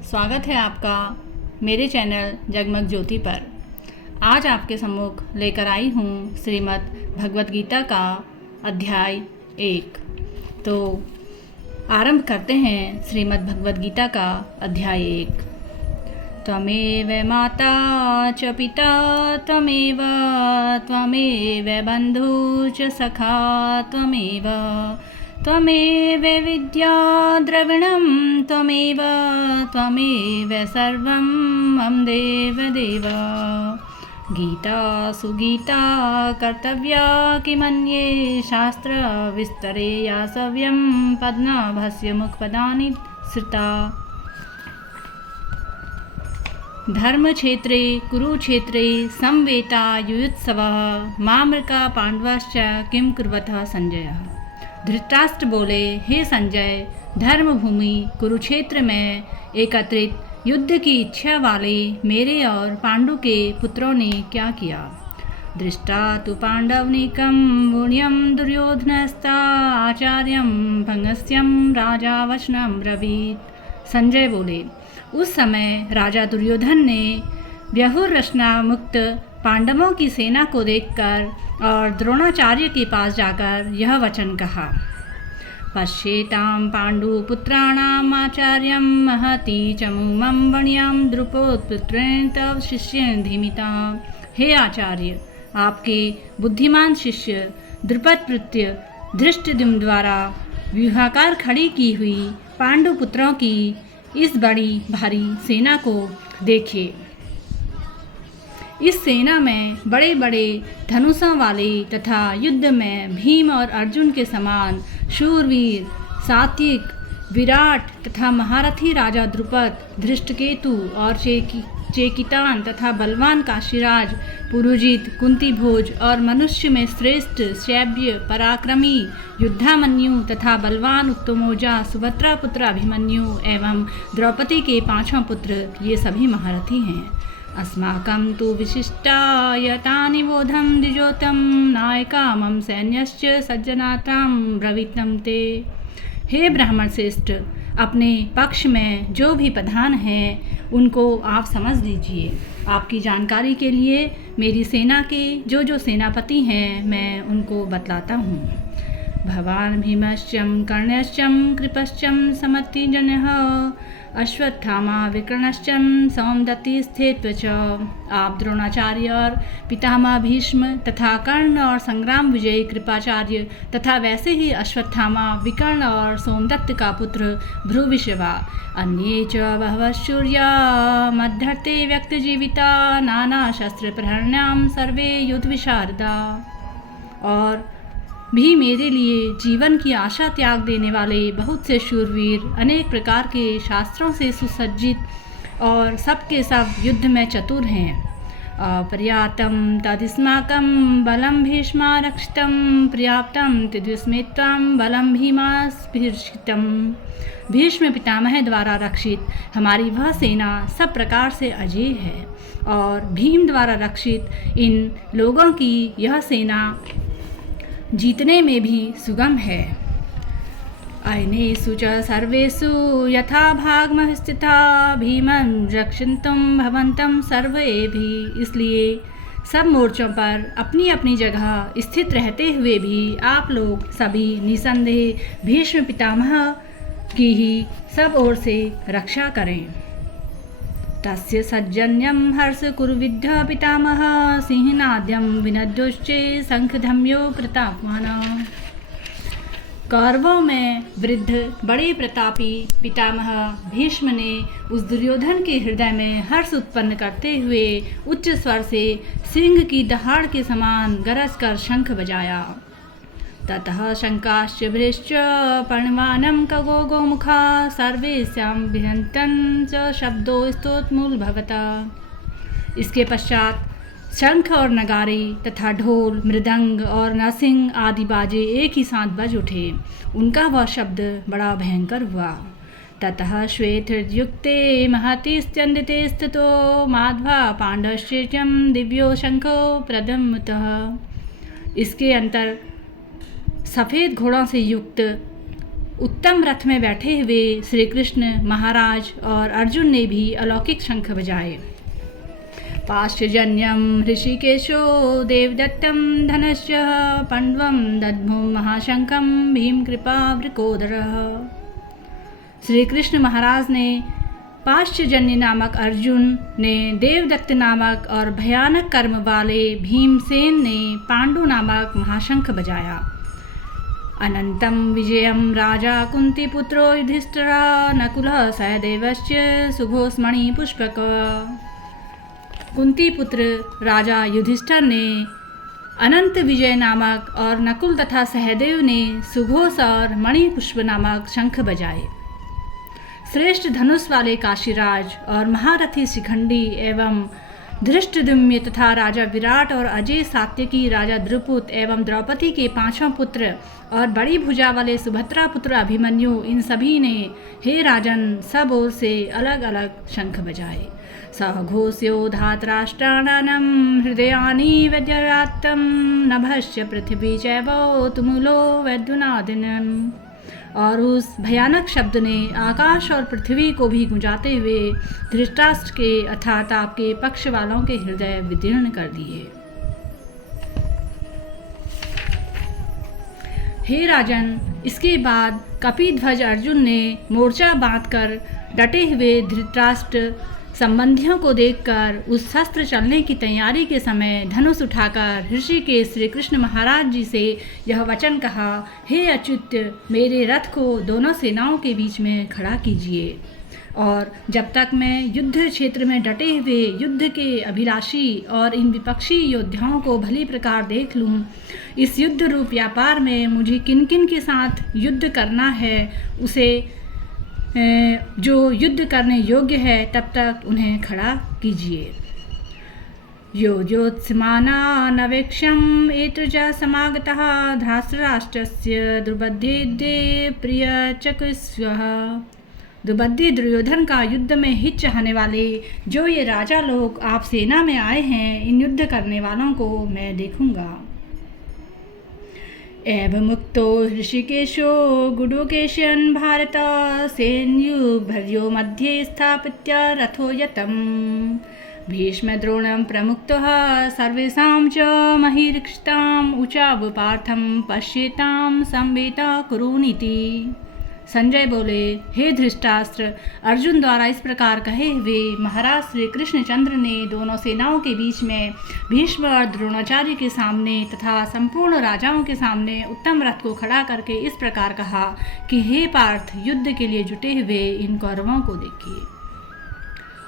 स्वागत है आपका मेरे चैनल जगमग ज्योति पर। आज आपके सम्मुख लेकर आई हूँ श्रीमद् भगवद गीता का अध्याय 1। तो आरंभ करते हैं श्रीमद् भगवद गीता का अध्याय 1। त्वमेव माता च पिता त्वमेव बन्धु च सखा त्वमेव विद्या द्रविणं त्वमेव सर्वं मम देवदेव। गीता सुगीता कर्तव्या किमन्ये शास्त्र विस्तरे यासव्यं पद्मभस्य मुखपदानि श्रुता। धर्मक्षेत्रे कुरुक्षेत्रे समवेता युयुत्सवः मामृका पाण्डवाश्च किं कुर्वतः संजय। धृतराष्ट्र बोले, हे संजय, धर्मभूमि कुरुक्षेत्र में एकत्रित युद्ध की इच्छा वाले मेरे और पांडु के पुत्रों ने क्या किया। दृष्टा तु पांडवनीकं पुण्यं दुर्योधनस्ता आचार्यं भंगस्यं राजा वचनं ब्रवीत। संजय बोले, उस समय राजा दुर्योधन ने व्यूह रचना मुक्त पांडवों की सेना को देखकर और द्रोणाचार्य के पास जाकर यह वचन कहा। पश्येतां पाण्डुपुत्राणाम् आचार्यं महती चमूमं वण्यां द्रुपदपुत्रेण तव शिष्येण धीमिता। हे आचार्य, आपके बुद्धिमान शिष्य द्रुपदपुत्र धृष्टद्युम्न द्वारा व्यूहाकार खड़ी की हुई पांडुपुत्रों की इस बड़ी भारी सेना को देखिए। इस सेना में बड़े बड़े धनुषों वाले तथा युद्ध में भीम और अर्जुन के समान शूरवीर, सात्विक, विराट तथा महारथी राजा द्रुपद, धृष्टकेतु और चेकितान तथा बलवान काशीराज, पुरुजित, कुंतीभोज और मनुष्य में श्रेष्ठ शैब्य, पराक्रमी युद्धामन्यु तथा बलवान उत्तमोजा, सुभद्रा पुत्र अभिमन्यु एवं द्रौपदी के 5 पुत्र, ये सभी महारथी हैं। अस्माकं तु विशिष्टायतानि बोधं द्विजोतं नायका मम सैन्यश्च सज्जनातां ब्रवीतं ते। हे ब्राह्मण श्रेष्ठ, अपने पक्ष में जो भी प्रधान हैं उनको आप समझ लीजिए। आपकी जानकारी के लिए मेरी सेना के जो सेनापति हैं मैं उनको बतलाता हूँ। भवान भीमश्चम कर्ण्यश्चम कृपश्चम समर्तिजनः अश्वत्थामा विकर्णश्चम सौमदत्ति स्थित्व च। आप द्रोणाचार्य और पितामह भीष्म तथा कर्ण और संग्राम विजयी कृपाचार्य तथा वैसे ही अश्वत्थामा, विकर्ण और सोमदत्त का पुत्र भ्रुविश्वा, अन्ये च बहवः शूर्या मध्यर्थे व्यक्तजीविता नाना शस्त्र प्रहरणाम सर्वे युद्ध विशारदा। और भी मेरे लिए जीवन की आशा त्याग देने वाले बहुत से शूरवीर, अनेक प्रकार के शास्त्रों से सुसज्जित और सबके सब युद्ध में चतुर हैं। पर्याप्तं तदिस्माकं बलं भीष्मारक्षितं पर्याप्तं तद्विस्मृतं बलं भीमास्पृशितं। भीष्म पितामह द्वारा रक्षित हमारी वह सेना सब प्रकार से अजेय है और भीम द्वारा रक्षित इन लोगों की यह सेना जीतने में भी सुगम है। अयनेषु च सर्वेषु यथा भागमः स्थिता भीमं रक्षन्तुं भवन्तं सर्वे भी। इसलिए सब मोर्चों पर अपनी अपनी जगह स्थित रहते हुए भी आप लोग सभी निसंदेह भीष्म पितामह की ही सब ओर से रक्षा करें। तस्य सज्जन्यं हर्ष कुरुविद्ध पितामह सिंहनाद्यं विनद्योश्चे शंखधम्यो प्रतापवान। कौरवों में वृद्ध बड़े प्रतापी पितामह भीष्म ने उस दुर्योधन के हृदय में हर्ष उत्पन्न करते हुए उच्च स्वर से सिंह की दहाड़ के समान गरज कर शंख बजाया। ततः शंकाश्च भृश्च पर्णवानं खगो गोमुखा सर्वेषां विहन्तं च शब्दो स्तोत्रमूलभवता। इसके पश्चात शंख और नगारे तथा ढोल, मृदंग और नरसिंह आदि बाजे एक ही साथ बज उठे। उनका वह शब्द बड़ा भयंकर हुआ। ततः श्वेतयुक्ते महति स्यन्दिते स्थितो माध्वा पाण्डवश्चेत्यं दिव्यो शंखो प्रदम्मुतः। इसके अंतर सफ़ेद घोड़ों से युक्त उत्तम रथ में बैठे हुए श्री कृष्ण महाराज और अर्जुन ने भी अलौकिक शंख बजाए। पाश्चजन्यम ऋषिकेशो देवदत्तम धनस्य पांडवम दद्मुं महाशंखम भीम कृपा वृकोदरः। श्री कृष्ण महाराज ने पाश्चजन्य नामक अर्जुन ने देवदत्त नामक और भयानक कर्म वाले भीमसेन ने पांडु नामक महाशंख बजाया। अनंतम विजयम राजा कुंती पुत्रो युधिष्ठिरा नकुलः सहदेवस्य सुघोषमणि पुष्पक। कुंती पुत्र राजा युधिष्ठिर ने अनंत विजय नामक और नकुल तथा सहदेव ने सुघोष और मणिपुष्प नामक शंख बजाए। श्रेष्ठ धनुष वाले काशीराज और महारथी शिखंडी एवं धृष्टद्युम्न तथा राजा विराट और अजय सात्यकी राजा द्रुपद एवं द्रौपदी के पांचों पुत्र और बड़ी भुजा वाले सुभद्रा पुत्र अभिमन्यु, इन सभी ने हे राजन सब ओर से अलग अलग शंख बजाए। सघोष्यो धातराष्ट्राणां हृदयानि व्यजरात्तं नभस्य पृथ्वी चैव तुमुलो वैद्युनादिनम्। और उस भयानक शब्द ने आकाश और पृथ्वी को भी गुंजाते हुए धृतराष्ट्र के अर्थात आपके पक्ष वालों के हृदय विदीर्ण कर दिए। हे राजन, इसके बाद कपिध्वज अर्जुन ने मोर्चा बांधकर डटे हुए धृतराष्ट्र संबंधियों को देखकर उस शस्त्र चलने की तैयारी के समय धनुष उठाकर ऋषिकेश श्री कृष्ण महाराज जी से यह वचन कहा, हे अच्युत, मेरे रथ को दोनों सेनाओं के बीच में खड़ा कीजिए और जब तक मैं युद्ध क्षेत्र में डटे हुए युद्ध के अभिलाषी और इन विपक्षी योद्धाओं को भली प्रकार देख लूं, इस युद्ध रूप व्यापार में मुझे किन किन के साथ युद्ध करना है, उसे जो युद्ध करने योग्य है तब तक उन्हें खड़ा कीजिए। यो ज्योत्स्माना नवेक्षम एतृजा समागतः धृतराष्ट्रस्य द्रुपदेद्ये प्रियचकुस्वः। द्रुपदी दुर्योधन का युद्ध में हित चाहने वाले जो ये राजा लोग आप सेना में आए हैं, इन युद्ध करने वालों को मैं देखूंगा। एवं मुक्तो ऋषिकेशो गुडुकेशन भारत सैन्युभर्यो मध्ये स्थापित्य रथो यतम्। भीष्म द्रोणं प्रमुक्तः सर्वेषां च महीरिक्षताम् उचाव पार्थं पश्येतां संवेता कुरुनीति। संजय बोले, हे धृतराष्ट्र, अर्जुन द्वारा इस प्रकार कहे हुए महाराज श्री कृष्णचंद्र ने दोनों सेनाओं के बीच में भीष्म और द्रोणाचार्य के सामने तथा संपूर्ण राजाओं के सामने उत्तम रथ को खड़ा करके इस प्रकार कहा कि हे पार्थ, युद्ध के लिए जुटे हुए इन कौरवों को देखिए।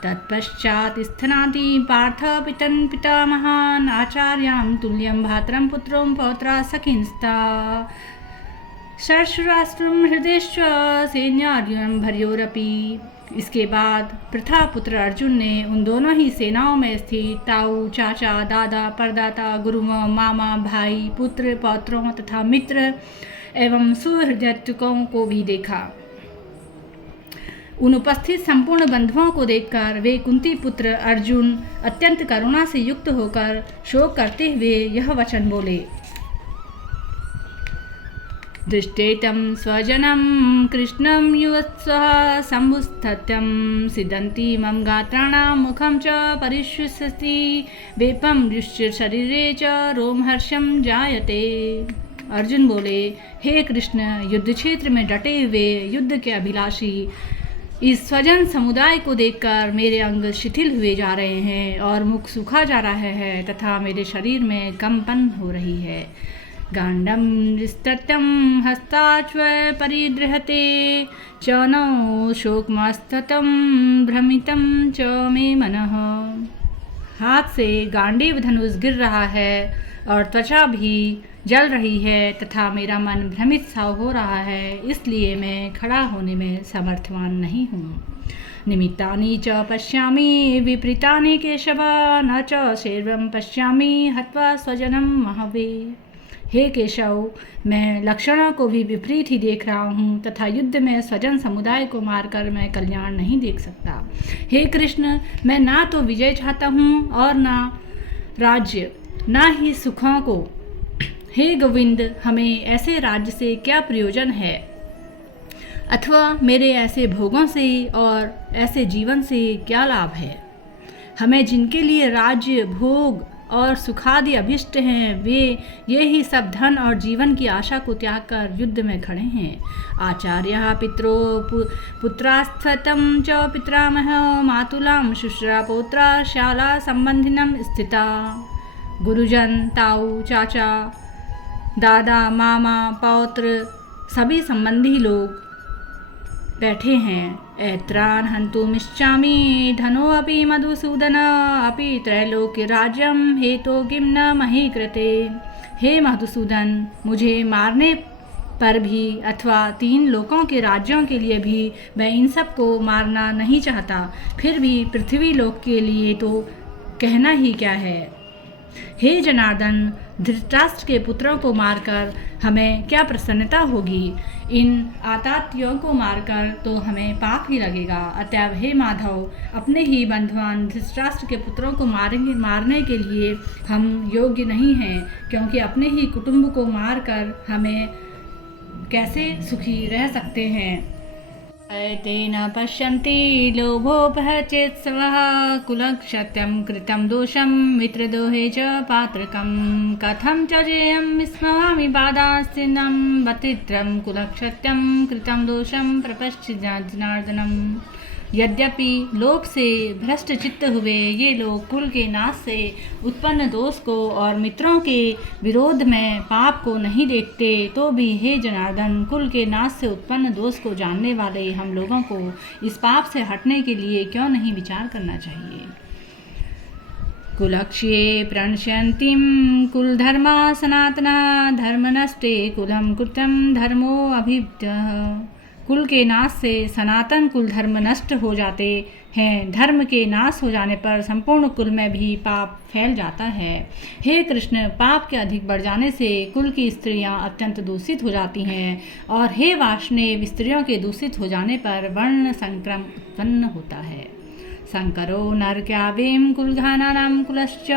तत्पश्चात स्थनाति पार्थ पितन् पितामहान् आचार्यां तुल्यं भ्रातरं पुत्रं पौत्रा सखिंस्ता शर्षराष्ट्रम हृदयश्च सैन्यार्जुन भर्योरपि। इसके बाद प्रथा पुत्र अर्जुन ने उन दोनों ही सेनाओं में स्थित ताऊ, चाचा, दादा, परदाता, गुरुओं, मामा, भाई, पुत्र, पौत्रों तथा मित्र एवं सुहृदयत्वों को भी देखा। उन उपस्थित संपूर्ण बंधुओं को देखकर वे कुंती पुत्र अर्जुन अत्यंत करुणा से युक्त होकर शोक करते हुए यह वचन बोले, दृष्टेतं स्वजनं कृष्णं युवत्सः सम्भुस्तत्यं सिदन्ति मम गात्राणां मुखं च परिशुष्यति वेपं दृश्य शरीरे च रोमहर्षं जायते। अर्जुन बोले, हे कृष्ण, युद्ध क्षेत्र में डटे हुए युद्ध के अभिलाषी इस स्वजन समुदाय को देखकर मेरे अंग शिथिल हुए जा रहे हैं और मुख सूखा जा रहा है तथा मेरे शरीर में कंपन हो रही है। गांडम स्तत्यं हस्ताच्व परिदृहते च नो शोकमस्ततं भ्रमितं च मे मनः। हाथ से गांडीव धनुष गिर रहा है और त्वचा भी जल रही है तथा मेरा मन भ्रमित सा हो रहा है, इसलिए मैं खड़ा होने में समर्थवान नहीं हूँ। निमित्तानि च पश्यामि विपरीतानि केशव न च शैर्वं पश्यामि हत्वा स्वजनं महवे। हे केशव, मैं लक्षणों को भी विपरीत ही देख रहा हूँ तथा युद्ध में स्वजन समुदाय को मारकर मैं कल्याण नहीं देख सकता। हे कृष्ण, मैं ना तो विजय चाहता हूँ और ना राज्य, ना ही सुखों को। हे गोविंद, हमें ऐसे राज्य से क्या प्रयोजन है अथवा मेरे ऐसे भोगों से और ऐसे जीवन से क्या लाभ है। हमें जिनके लिए राज्य, भोग और सुखादि अभिष्ट हैं, वे ये ही सब धन और जीवन की आशा को त्याग कर युद्ध में खड़े हैं। आचार्य पितरो पुत्रास्थतम च पितामह मातुलाम शुश्रा पौत्रा शाला संबंधिनम स्थिता। गुरुजन, ताऊ, चाचा, दादा, मामा, पौत्र सभी संबंधी लोग बैठे हैं। ऐत्रान हन्तुमिच्छामि धनो अपि मधुसूदन अपि त्रैलोक्य राज्यम हेतो किम न मही कृते। हे मधुसूदन, मुझे मारने पर भी अथवा 3 लोकों के राज्यों के लिए भी मैं इन सब को मारना नहीं चाहता, फिर भी पृथ्वी लोक के लिए तो कहना ही क्या है। हे जनार्दन, धृतराष्ट्र के पुत्रों को मारकर हमें क्या प्रसन्नता होगी। इन आतात्यों को मारकर तो हमें पाप ही लगेगा। अतएव हे माधव, अपने ही बंधुआन धृतराष्ट्र के पुत्रों को मारने के लिए हम योग्य नहीं हैं, क्योंकि अपने ही कुटुंब को मारकर हमें कैसे सुखी रह सकते हैं। तेन पश्यन्ति लोभोपहचेत्सवः कुलक्षत्यं कृतं दोषं मित्रदोहे च पात्रकं। कथं च जेयं स्मरामि बाधास्तिनं वतित्रं कुलक्षत्यं कृतं दोषं प्रपश्य जनार्दनम्। यद्यपि लोक से भ्रष्ट चित्त हुए ये लोग कुल के नाश से उत्पन्न दोष को और मित्रों के विरोध में पाप को नहीं देखते, तो भी हे जनार्दन, कुल के नाश से उत्पन्न दोष को जानने वाले हम लोगों को इस पाप से हटने के लिए क्यों नहीं विचार करना चाहिए। कुलक्ष्ये प्रणश्यन्तीं कुलधर्मा सनातना धर्मनष्टे कुलं कृतं धर्मो अभिवृद्धः। कुल के नाश से सनातन कुल धर्म नष्ट हो जाते हैं। धर्म के नाश हो जाने पर संपूर्ण कुल में भी पाप फैल जाता है। हे कृष्ण, पाप के अधिक बढ़ जाने से कुल की स्त्रियां अत्यंत दूषित हो जाती हैं, और हे वार्ष्णेय, स्त्रियों के दूषित हो जाने पर वर्ण संक्रम उत्पन्न होता है। संकरो नरक्यावेम कुलघानानां कुलश्च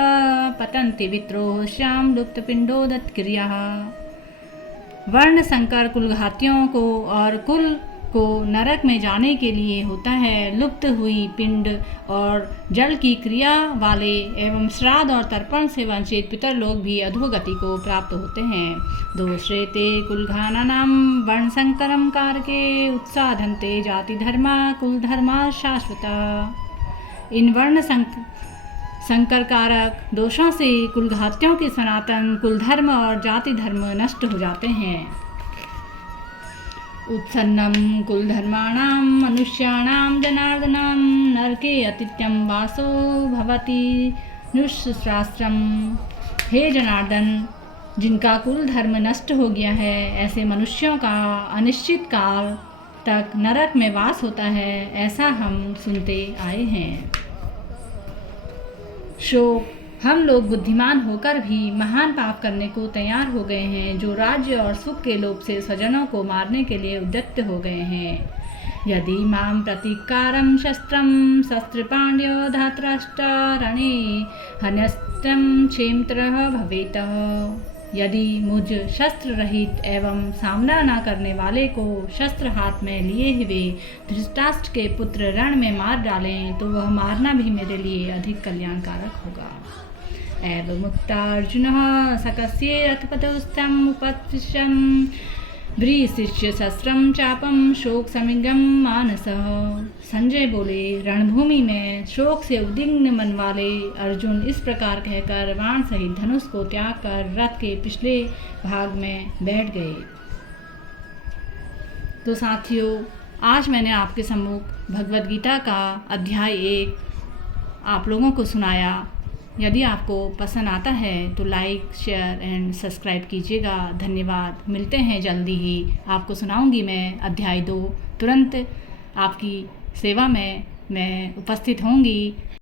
पतन्ति विद्रोह श्याम लुप्त पिंडोदत्क्रियाः। वर्ण संकर कुलघातियों को और कुल को नरक में जाने के लिए होता है। लुप्त हुई पिंड और जल की क्रिया वाले एवं श्राद्ध और तर्पण से वंचित पितर लोग भी अधोगति को प्राप्त होते हैं। दोषेते कुलघानानां वर्ण संकरम कारके उत्साधन्ते जाति धर्मा कुल धर्मा शाश्वता। इन वर्ण संकर कारक दोषों से कुलघातियों के सनातन कुल धर्म और जाति धर्म नष्ट हो जाते हैं। उत्सन्नम कुल धर्माणां मनुष्याणां जनार्दनां नरके अतिथ्यं वासो भवति नुष्शास्त्रम। हे जनार्दन, जिनका कुल धर्म नष्ट हो गया है, ऐसे मनुष्यों का अनिश्चित काल तक नरक में वास होता है, ऐसा हम सुनते आए हैं। शोक, हम लोग बुद्धिमान होकर भी महान पाप करने को तैयार हो गए हैं, जो राज्य और सुख के लोभ से स्वजनों को मारने के लिए उद्यत हो गए हैं। यदि मां प्रतिकारं शस्त्रं शस्त्रपाण्ड्यो धातराष्ट्र रणे हन्यस्त्रं क्षेमत्रः भवेतः। यदि मुझ शस्त्र रहित एवं सामना न करने वाले को शस्त्र हाथ में लिए हुए धृतराष्ट्र के पुत्र रण में मार डालें, तो वह मारना भी मेरे लिए अधिक कल्याणकारक होगा। एवं मुक्तार्जुनः सकस्य रथपथस्थम् उपतिष्ठन् व्रीशिष्य शस्त्रं चापम शोक समिगम मानसः। संजय बोले, रणभूमि में शोक से उद्विग्न मन वाले अर्जुन इस प्रकार कहकर बाण सहित धनुष को त्याग कर रथ के पिछले भाग में बैठ गए। तो साथियों, आज मैंने आपके सम्मुख भगवद गीता का अध्याय 1 आप लोगों को सुनाया। यदि आपको पसंद आता है तो लाइक, शेयर एंड सब्सक्राइब कीजिएगा। धन्यवाद। मिलते हैं जल्दी ही। आपको सुनाऊंगी मैं अध्याय 2। तुरंत आपकी सेवा में मैं उपस्थित होंगी।